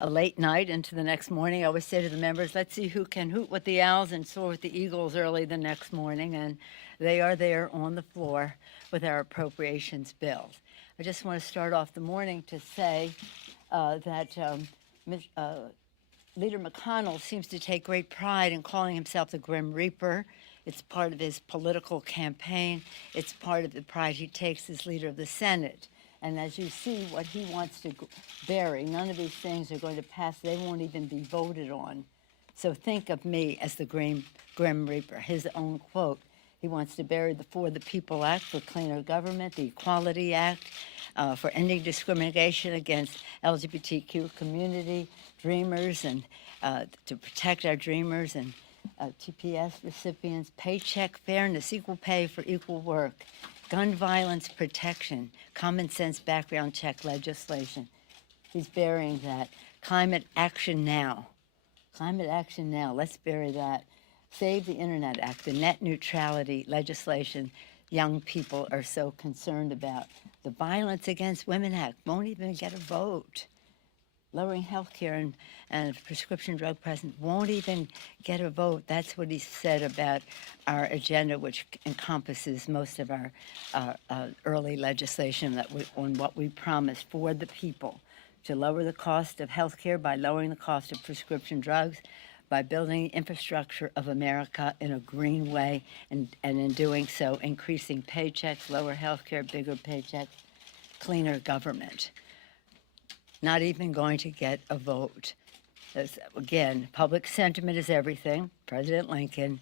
a late night into the next morning. I always say to the members, let's see who can hoot with the owls and soar with the eagles early the next morning. And they are there on the floor with our appropriations bills. I just want to start off the morning to say that Leader McConnell seems to take great pride in calling himself the Grim Reaper. It's part of his political campaign. It's part of the pride he takes as leader of the Senate. And as you see, what he wants to bury, none of these things are going to pass. They won't even be voted on. So think of me as the Grim Reaper, his own quote. He wants to bury the For the People Act for cleaner government, the Equality Act for ending discrimination against LGBTQ community, dreamers, and to protect our dreamers and TPS recipients, paycheck fairness, equal pay for equal work, gun violence protection, common sense background check legislation. He's burying that. Climate action now. Climate action now. Let's bury that. Save the Internet Act, the net neutrality legislation young people are so concerned about. The Violence Against Women Act won't even get a vote. Lowering health care and prescription drug pricing won't even get a vote. That's what he said about our agenda, which encompasses most of our early legislation on what we promised for the people, to lower the cost of health care by lowering the cost of prescription drugs, by building the infrastructure of America in a green way, and in doing so, increasing paychecks, lower health care, bigger paychecks, cleaner government. Not even going to get a vote. Again, public sentiment is everything. President Lincoln,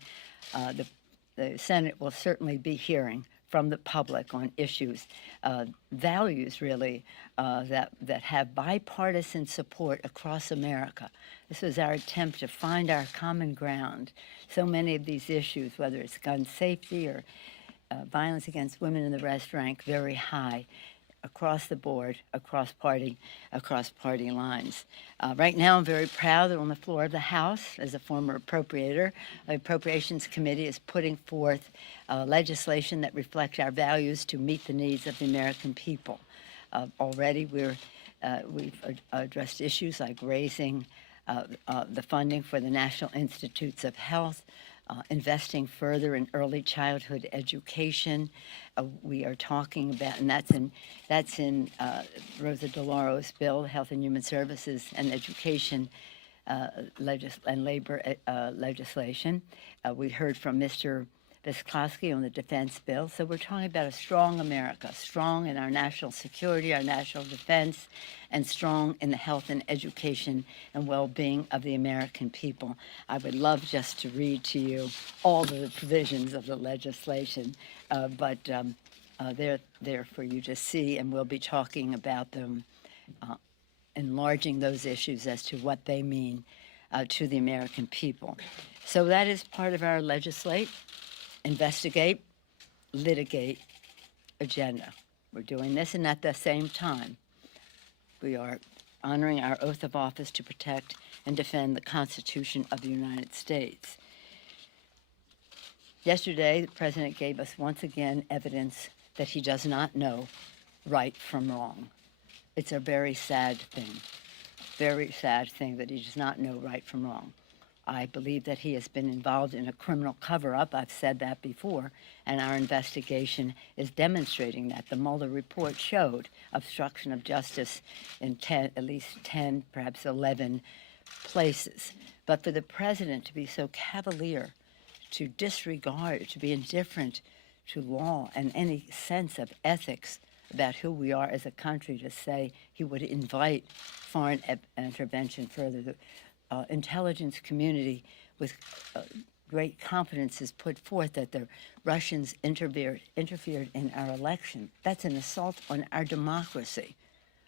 the Senate will certainly be hearing from the public on issues, values really, that have bipartisan support across America. This was our attempt to find our common ground. So many of these issues, whether it's gun safety or violence against women, and the rest rank very high across the board, across party lines. Right now, I'm very proud that on the floor of the House, as a former appropriator, the Appropriations Committee is putting forth legislation that reflects our values to meet the needs of the American people. Already, we've addressed issues like raising the funding for the National Institutes of Health, investing further in early childhood education. We are talking about, and that's in Rosa DeLauro's bill, Health and Human Services and Education and Labor legislation. We heard from Mr. Visklosky on the defense bill. So we're talking about a strong America, strong in our national security, our national defense, and strong in the health and education and well-being of the American people. I would love just to read to you all the provisions of the legislation, but they're there for you to see, and we'll be talking about them, enlarging those issues as to what they mean to the American people. So that is part of our legislate, investigate, litigate agenda. We're doing this, and at the same time, we are honoring our oath of office to protect and defend the Constitution of the United States. Yesterday, the President gave us once again evidence that he does not know right from wrong. It's a very sad thing that he does not know right from wrong. I believe that he has been involved in a criminal cover-up. I've said that before, and our investigation is demonstrating that. The Mueller report showed obstruction of justice in at least 10, perhaps 11 places. But for the president to be so cavalier, to disregard, to be indifferent to law and any sense of ethics about who we are as a country, to say he would invite foreign intervention further, the intelligence community with great confidence has put forth that the Russians interfered in our election. That's an assault on our democracy.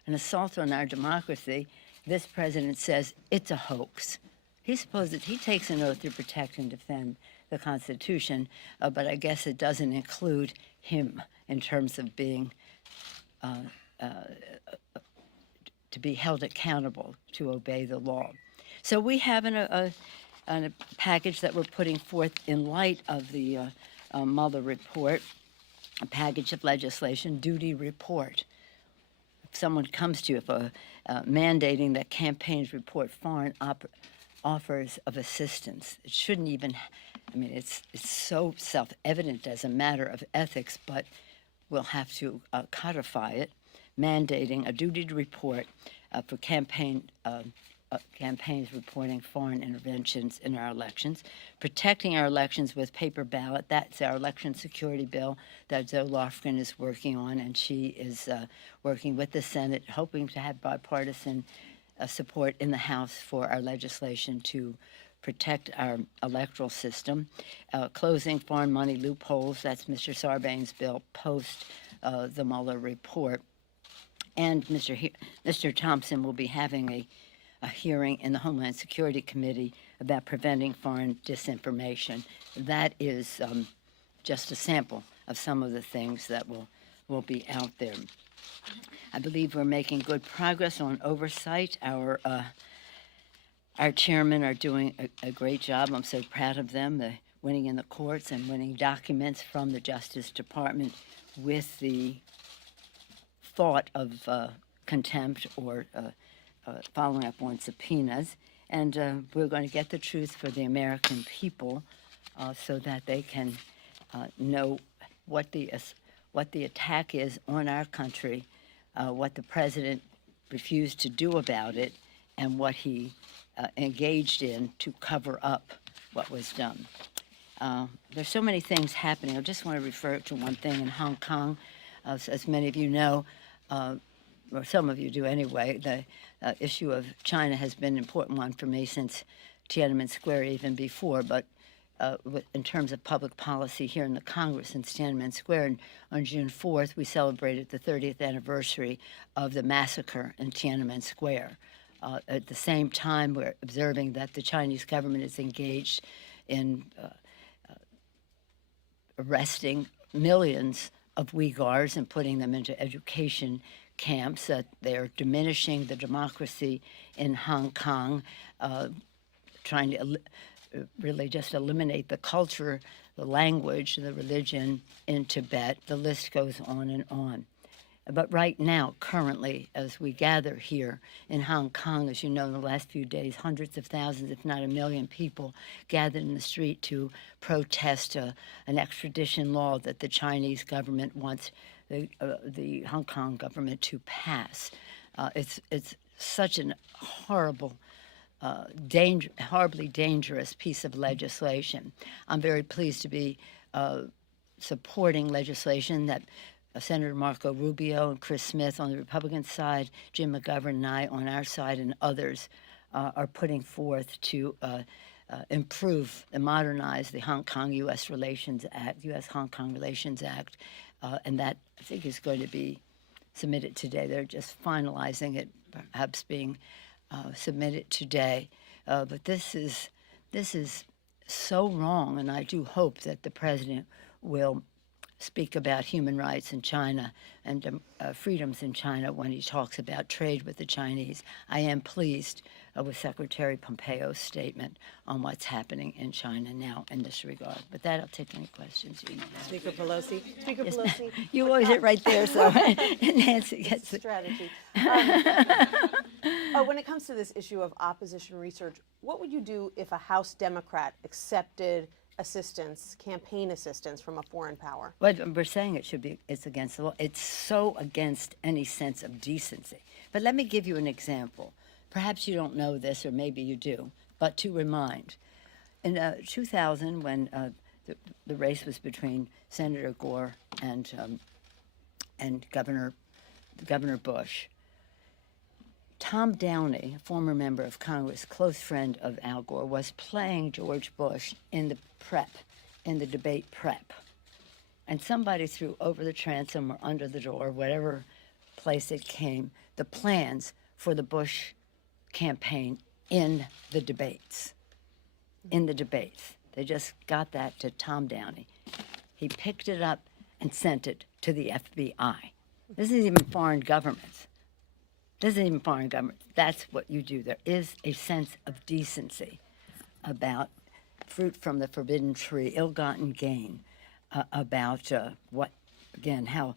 An assault on our democracy. This president says it's a hoax. He takes an oath to protect and defend the Constitution, but I guess it doesn't include him in terms of being to be held accountable to obey the law. So we have a package that we're putting forth in light of the Mueller report, a package of legislation, duty report. someone comes to you, mandating that campaigns report foreign offers of assistance, it shouldn't even, I mean, it's so self-evident as a matter of ethics, but we'll have to codify it, mandating a duty to report for campaigns reporting foreign interventions in our elections, protecting our elections with paper ballot. That's our election security bill that Zoe Lofgren is working on, and she is working with the Senate, hoping to have bipartisan support in the House for our legislation to protect our electoral system. Closing foreign money loopholes, that's Mr. Sarbanes' bill post the Mueller report. And Mr. Thompson will be having a hearing in the Homeland Security Committee about preventing foreign disinformation. That is just a sample of some of the things that will be out there. I believe we're making good progress on oversight. Our chairmen are doing a great job. I'm so proud of them, winning in the courts and winning documents from the Justice Department with the thought of contempt or following up on subpoenas. And we're going to get the truth for the American people so that they can know what the attack is on our country, what the president refused to do about it, and what he engaged in to cover up what was done. There's so many things happening. I just want to refer to one thing in Hong Kong. As many of you know, or some of you do anyway, the issue of China has been an important one for me since Tiananmen Square, even before, but in terms of public policy here in the Congress in Tiananmen Square. And on June 4th, we celebrated the 30th anniversary of the massacre in Tiananmen Square. At the same time, we're observing that the Chinese government is engaged in arresting millions of Uyghurs and putting them into education camps, that they're diminishing the democracy in Hong Kong, trying to really just eliminate the culture, the language, the religion in Tibet. The list goes on and on. But right now, currently, as we gather here in Hong Kong, as you know, in the last few days, hundreds of thousands, if not 1 million people gathered in the street to protest an extradition law that the Chinese government wants the Hong Kong government to pass. It's such a horribly dangerous piece of legislation. I'm very pleased to be supporting legislation that Senator Marco Rubio and Chris Smith on the Republican side, Jim McGovern and I on our side, and others are putting forth to improve and modernize the Hong Kong U.S. Relations Act, U.S.-Hong Kong Relations Act, and that I think is going to be submitted today. They're just finalizing it, perhaps being submitted today. But this is so wrong, and I do hope that the president will speak about human rights in China and freedoms in China when he talks about trade with the Chinese. I am pleased with Secretary Pompeo's statement on what's happening in China now in this regard. With that, I'll take any questions you may have. Speaker Pelosi. Speaker Yes, Pelosi. you always hit right there, so Nancy gets it. Strategy. When it comes to this issue of opposition research, what would you do if a House Democrat accepted assistance, campaign assistance from a foreign power? Well, we're saying it's against the law. It's so against any sense of decency. But let me give you an example. Perhaps you don't know this, or maybe you do, but to remind. In 2000, when the race was between Senator Gore and Governor Bush, Tom Downey, a former member of Congress, close friend of Al Gore, was playing George Bush in the debate prep. And somebody threw over the transom or under the door, whatever place it came, the plans for the Bush campaign in the debates. They just got that to Tom Downey. He picked it up and sent it to the FBI. This isn't even foreign governments. That's what you do. There is a sense of decency about fruit from the forbidden tree, ill-gotten gain, about how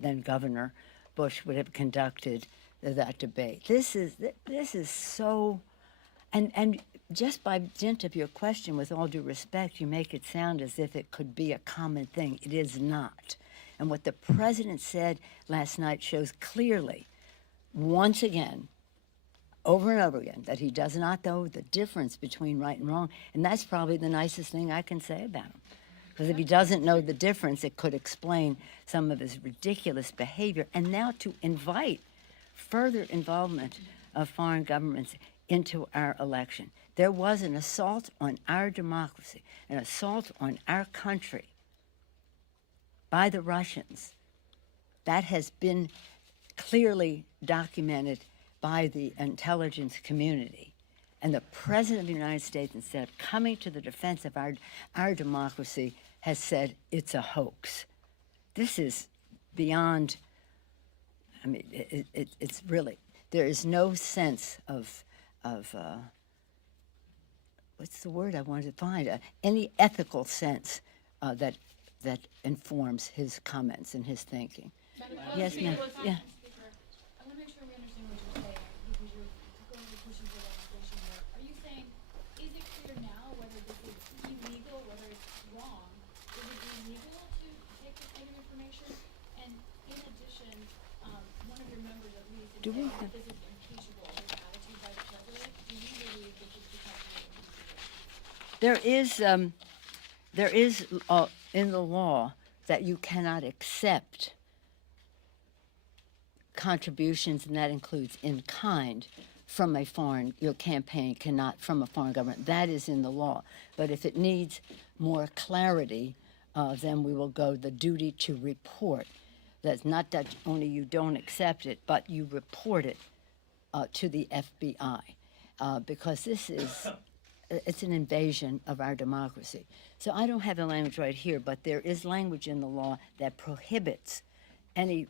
then Governor Bush would have conducted that debate. This is so, and just by dint of your question, with all due respect, you make it sound as if it could be a common thing. It is not. And what the president said last night shows clearly, once again, over and over again, that he does not know the difference between right and wrong. And that's probably the nicest thing I can say about him. Because if he doesn't know the difference, it could explain some of his ridiculous behavior. And now to invite further involvement of foreign governments into our election. There was an assault on our democracy, an assault on our country by the Russians. That has been clearly documented by the intelligence community. And the President of the United States, instead of coming to the defense of our democracy, has said it's a hoax. This is beyond, I mean, it's really, there is no sense of what's the word I wanted to find? Any ethical sense that informs his comments and his thinking. Yes, ma'am. Yeah. I want to make sure we understand what you're saying, because you're going to be pushing for legislation here. Are you saying, is it clear now whether this is illegal, whether it's wrong? Is it illegal to take this kind of information? And in addition, one of your members at least is saying that this is impeachable, this attitude by the president. Do you believe this is potentially impeachable? There is in the law that you cannot accept contributions, and that includes in kind, from a foreign, your campaign cannot, from a foreign government. That is in the law. But if it needs more clarity, then we will go the duty to report. That's not that only you don't accept it, but you report it to the FBI, because this is, it's an invasion of our democracy. So I don't have the language right here, but there is language in the law that prohibits any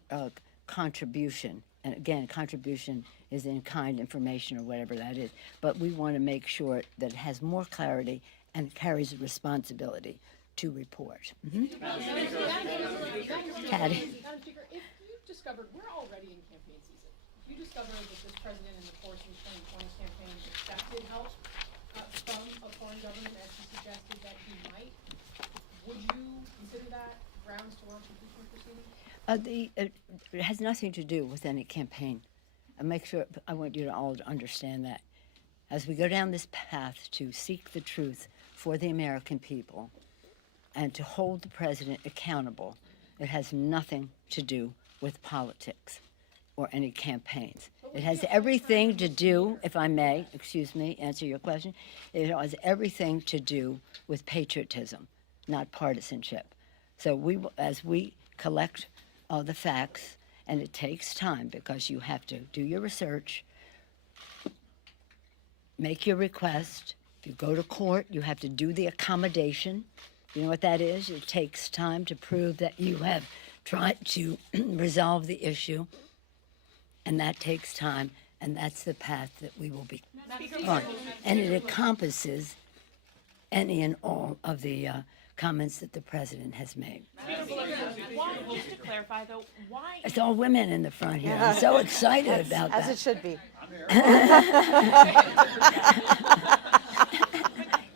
contribution. And again, contribution is in-kind information or whatever that is. But we want to make sure that it has more clarity and carries a responsibility to report. Mm-hmm. Patty. Madam Speaker, if you discovered, we're already in campaign season. If you discovered that this president in the course of his 2020 campaign accepted help from a foreign government, as he suggested that he might, would you consider that grounds to launch impeachment proceedings? It has nothing to do with any campaign. I want you to all to understand that. As we go down this path to seek the truth for the American people and to hold the president accountable, it has nothing to do with politics or any campaigns. It has everything to do, if I may, excuse me, answer your question, it has everything to do with patriotism, not partisanship. So as we collect the facts, and it takes time because you have to do your research, make your request. If you go to court, you have to do the accommodation. You know what that is? It takes time to prove that you have tried to resolve the issue, and that takes time, and that's the path that we will be on. And it encompasses any and all of the comments that the president has made. Why, just to clarify though, why? It's all women in the front here. I'm so excited about that. As it should be.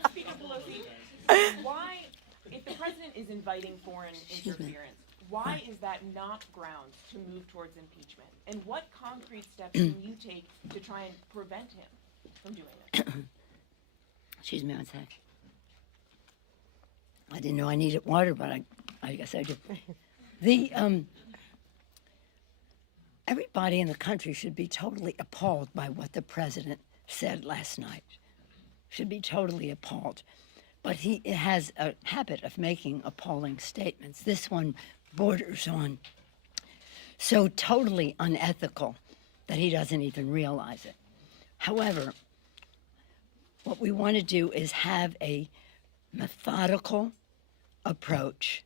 Speaker Pelosi, why, if the president is inviting foreign interference, why is that not grounds to move towards impeachment? And what concrete steps can you take to try and prevent him from doing it? Excuse me one sec. I didn't know I needed water, but I guess I do. Everybody in the country should be totally appalled by what the president said last night. Should be totally appalled. But he has a habit of making appalling statements. This one borders on so totally unethical that he doesn't even realize it. However, what we want to do is have a methodical approach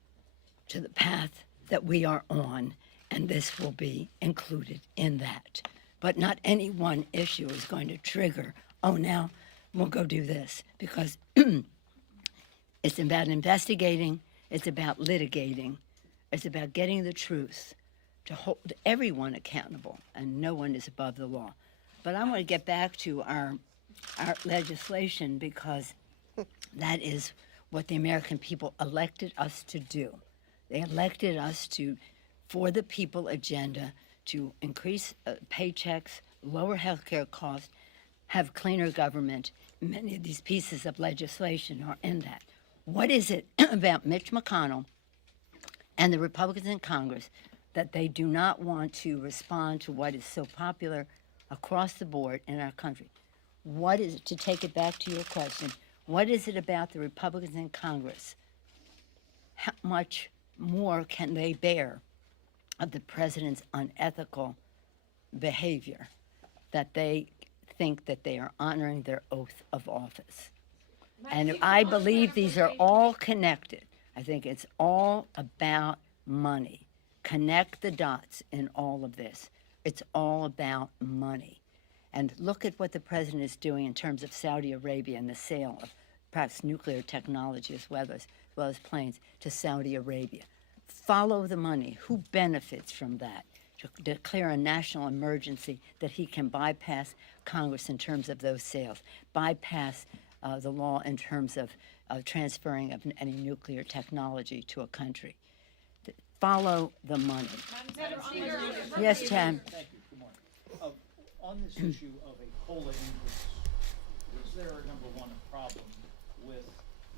to the path that we are on, and this will be included in that. But not any one issue is going to trigger, oh, now we'll go do this, because it's about investigating, it's about litigating, it's about getting the truth to hold everyone accountable, and no one is above the law. But I want to get back to our legislation, because that is what the American people elected us to do. They elected us to, for the people agenda, to increase paychecks, lower health care costs, have cleaner government. Many of these pieces of legislation are in that. What is it about Mitch McConnell and the Republicans in Congress that they do not want to respond to what is so popular across the board in our country? What is it, to take it back to your question, what is it about the Republicans in Congress? How much more can they bear of the president's unethical behavior that they think that they are honoring their oath of office? And I believe these are all connected. I think it's all about money. Connect the dots in all of this. It's all about money. And look at what the president is doing in terms of Saudi Arabia and the sale of perhaps nuclear technology as well as planes to Saudi Arabia. Follow the money. Who benefits from that? To declare a national emergency that he can bypass Congress in terms of those sales, bypass the law in terms of transferring of any nuclear technology to a country. Follow the money. Yes, Chad. Thank you. Good morning. On this issue of a COLA increase, is there, number one, a problem with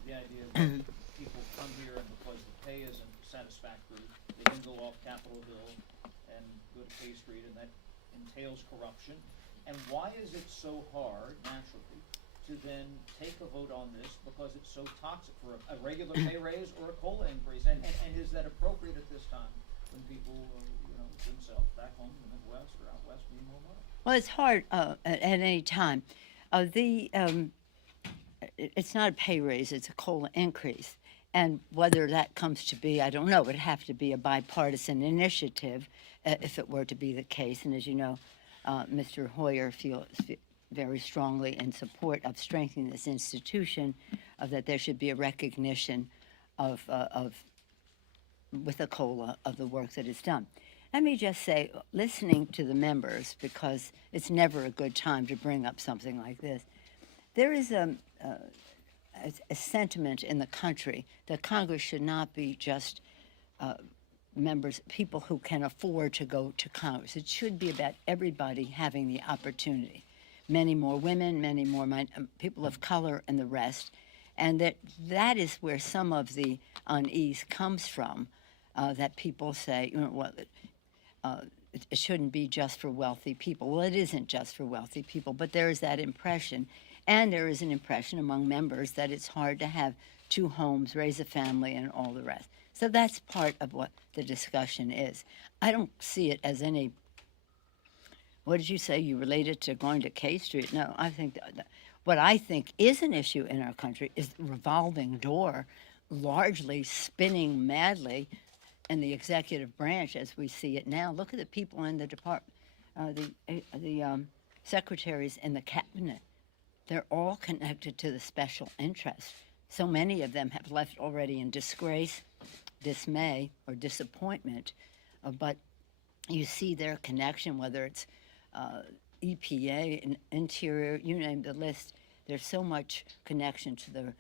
the idea that people come here and because the pay isn't satisfactory, they then go off Capitol Hill and go to K Street, and that entails corruption? And why is it so hard, naturally, to then take a vote on this because it's so toxic for a regular pay raise or a COLA increase? And is that appropriate at this time when people, themselves back home in the Midwest or out west need more money? Well, it's hard at any time. It's not a pay raise, it's a COLA increase. And whether that comes to be, I don't know. It would have to be a bipartisan initiative if it were to be the case. And as you know, Mr. Hoyer feels very strongly in support of strengthening this institution, that there should be a recognition of with a COLA of the work that is done. Let me just say, listening to the members, because it's never a good time to bring up something like this, there is a sentiment in the country that Congress should not be just people who can afford to go to Congress. It should be about everybody having the opportunity. Many more women, many more people of color, and the rest. And that is where some of the unease comes from, that people say, it shouldn't be just for wealthy people. Well, it isn't just for wealthy people, but there is that impression. And there is an impression among members that it's hard to have two homes, raise a family, and all the rest. So that's part of what the discussion is. I don't see it as any, what did you say, you related to going to K Street? No, I think what I think is an issue in our country is the revolving door largely spinning madly in the executive branch as we see it now. Look at the people in the department, the secretaries in the cabinet. They're all connected to the special interest. So many of them have left already in disgrace, dismay, or disappointment. But you see their connection, whether it's EPA, and Interior, you name the list. There's so much connection to the,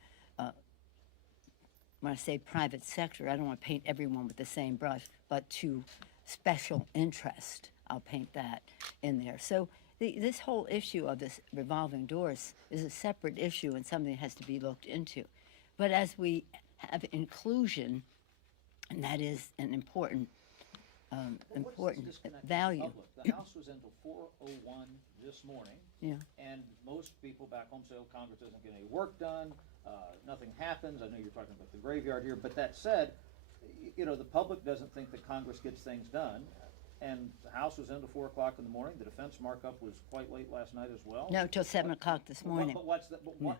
when I say private sector, I don't want to paint everyone with the same brush, but to special interest, I'll paint that in there. So this whole issue of this revolving doors is a separate issue and something that has to be looked into. But as we have inclusion, and that is an important value. The House was until 4:01 this morning. Yeah. And most people back home say, Congress doesn't get any work done, nothing happens. I know you're talking about the graveyard here, but that said, the public doesn't think that Congress gets things done. And the House was into 4 o'clock in the morning. The defense markup was quite late last night as well. No, till 7 o'clock this morning.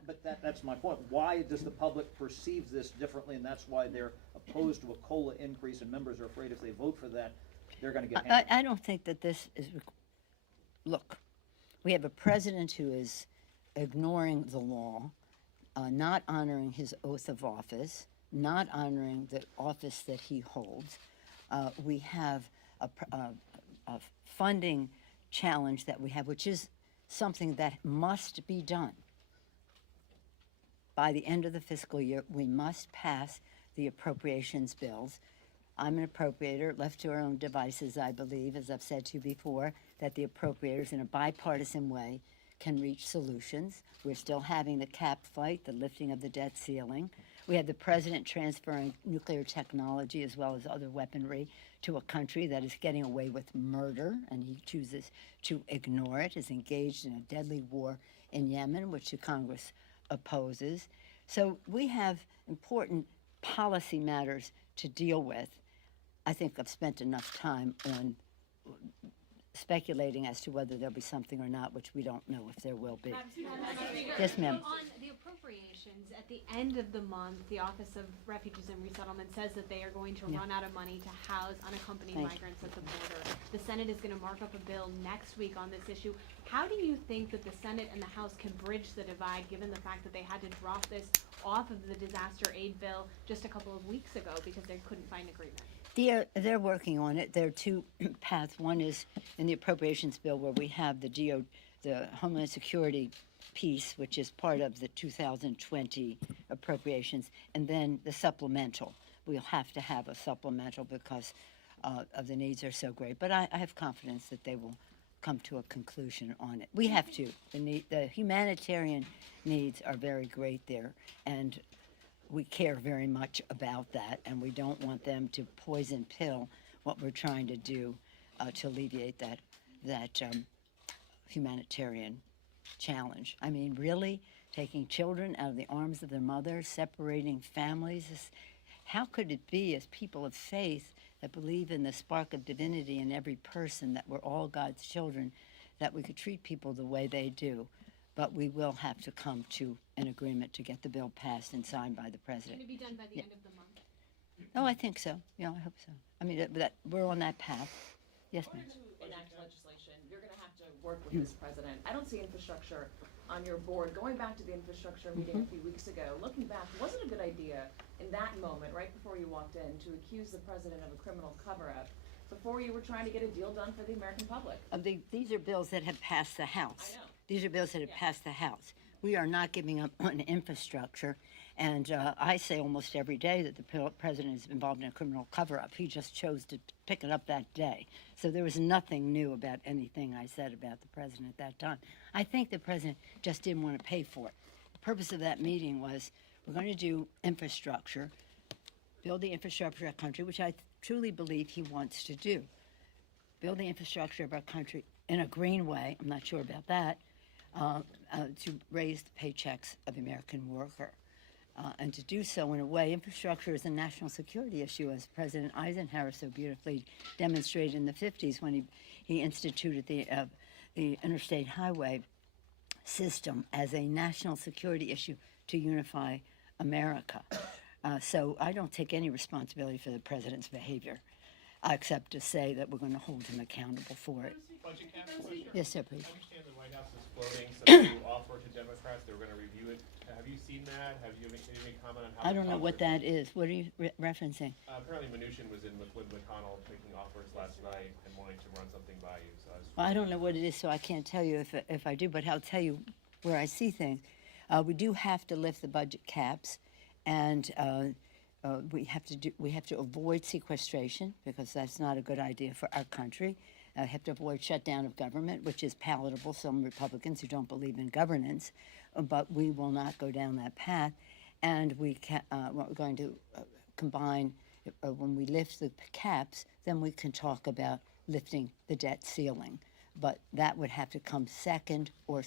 But that's my point. Why does the public perceive this differently, and that's why they're opposed to a COLA increase, and members are afraid if they vote for that, they're going to get hammered? I don't think that this is. Look, we have a president who is ignoring the law, not honoring his oath of office, not honoring the office that he holds. We have a funding challenge that we have, which is something that must be done. By the end of the fiscal year, we must pass the appropriations bills. I'm an appropriator. Left to our own devices, I believe, as I've said to you before, that the appropriators in a bipartisan way can reach solutions. We're still having the cap fight, the lifting of the debt ceiling. We have the president transferring nuclear technology as well as other weaponry to a country that is getting away with murder, and he chooses to ignore it, is engaged in a deadly war in Yemen, which the Congress opposes. So we have important policy matters to deal with. I think I've spent enough time on speculating as to whether there'll be something or not, which we don't know if there will be. Yes, ma'am. On the appropriations, at the end of the month, the Office of Refugees and Resettlement says that they are going to run out of money to house unaccompanied Thank you. migrants at the border. The Senate is going to mark up a bill next week on this issue. How do you think that the Senate and the House can bridge the divide, given the fact that they had to drop this off of the disaster aid bill just a couple of weeks ago because they couldn't find agreement? They're working on it. There are two paths. One is in the appropriations bill where we have the Homeland Security piece, which is part of the 2020 appropriations, and then the supplemental. We'll have to have a supplemental because of the needs are so great. But I have confidence that they will come to a conclusion on it. We have to. The humanitarian needs are very great there, and we care very much about that, and we don't want them to poison pill what we're trying to do to alleviate that humanitarian challenge. I mean, really, taking children out of the arms of their mothers, separating families. How could it be, as people of faith that believe in the spark of divinity in every person, that we're all God's children, that we could treat people the way they do? But we will have to come to an agreement to get the bill passed and signed by the president. Can it be done by the end of the month? Oh, I think so. Yeah, I hope so. I mean, that we're on that path. Yes, ma'am. To enact legislation, you're gonna have to work with this president. I don't see infrastructure on your board. Going back to the infrastructure meeting a few weeks ago, looking back, was it a good idea in that moment, right before you walked in, to accuse the president of a criminal cover-up before you were trying to get a deal done for the American public? These are bills that have passed the House. I know. These are bills that have passed the House. We are not giving up on infrastructure. And I say almost every day that the president is involved in a criminal cover-up. He just chose to pick it up that day. So there was nothing new about anything I said about the president at that time. I think the president just didn't want to pay for it. The purpose of that meeting was, we're going to do infrastructure, build the infrastructure of our country, which I truly believe he wants to do. Build the infrastructure of our country in a green way, I'm not sure about that, to raise the paychecks of the American worker. And to do so in a way, infrastructure is a national security issue, as President Eisenhower so beautifully demonstrated in the 50s when he instituted the interstate highway system as a national security issue to unify America. So I don't take any responsibility for the president's behavior, except to say that we're going to hold him accountable for it. Budget cap question. Yes, sir, please. I understand the White House is floating some new offer to Democrats. They were going to review it. Have you seen that? Have you any comment on how? I don't know what that is. What are you referencing? Apparently, Mnuchin was in with McConnell making offers last night and wanting to run something by you. So I was. Well, I don't know what it is, so I can't tell you if I do, but I'll tell you where I see things. We do have to lift the budget caps, and we have to avoid sequestration, because that's not a good idea for our country. Have to avoid shutdown of government, which is palatable to some Republicans who don't believe in governance, but we will not go down that path. And we're going to combine, when we lift the caps, then we can talk about lifting the debt ceiling. But that would have to come second or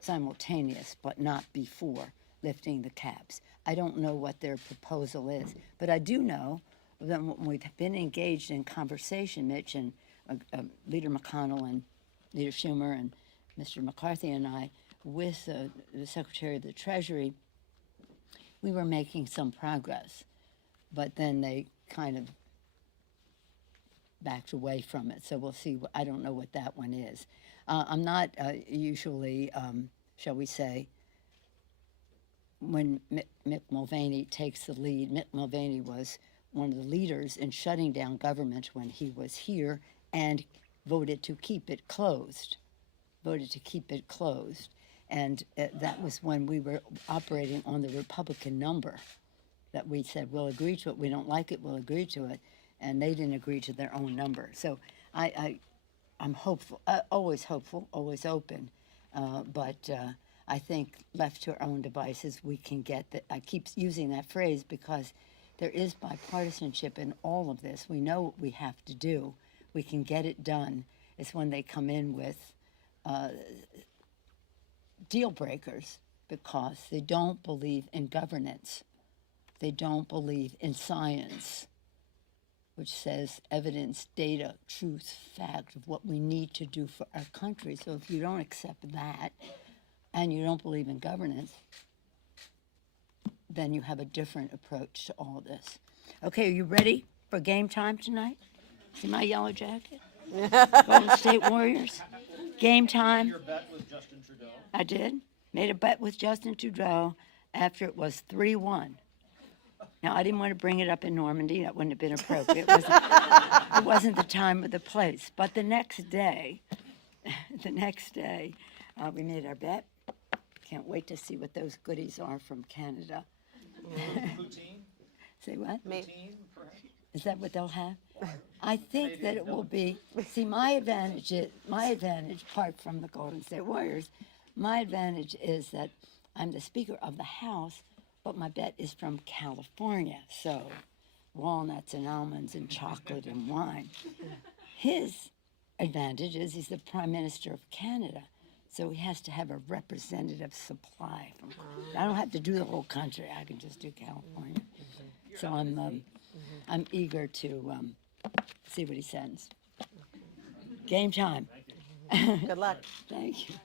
simultaneous, but not before lifting the caps. I don't know what their proposal is, but I do know that we've been engaged in conversation, Mitch and Leader McConnell and Leader Schumer and Mr. McCarthy and I, with the Secretary of the Treasury. We were making some progress, but then they kind of backed away from it. So we'll see. I don't know what that one is. I'm not usually, shall we say, when Mick Mulvaney takes the lead. Mick Mulvaney was one of the leaders in shutting down government when he was here and voted to keep it closed. And that was when we were operating on the Republican number that we said, we'll agree to it. We don't like it, we'll agree to it. And they didn't agree to their own number. So I'm hopeful, always open. But I think left to our own devices, we can get that. I keep using that phrase because there is bipartisanship in all of this. We know what we have to do. We can get it done. It's when they come in with deal breakers because they don't believe in governance. They don't believe in science, which says evidence, data, truth, fact of what we need to do for our country. So if you don't accept that and you don't believe in governance, then you have a different approach to all this. Okay, are you ready for game time tonight? See my yellow jacket? Golden State Warriors. Game time. Your bet with Justin Trudeau. I did. Made a bet with Justin Trudeau after it was 3-1. Now, I didn't want to bring it up in Normandy. That wouldn't have been appropriate. It wasn't the time or the place. But the next day, we made our bet. Can't wait to see what those goodies are from Canada. Poutine? Say what? Poutine, perhaps? Is that what they'll have? I think that it will be. See, my advantage, apart from the Golden State Warriors, my advantage is that I'm the Speaker of the House, but my bet is from California, so walnuts and almonds and chocolate and wine. His advantage is he's the Prime Minister of Canada, so he has to have a representative supply. I don't have to do the whole country. I can just do California. So I'm eager to see what he sends. Game time. Good luck. Thank you.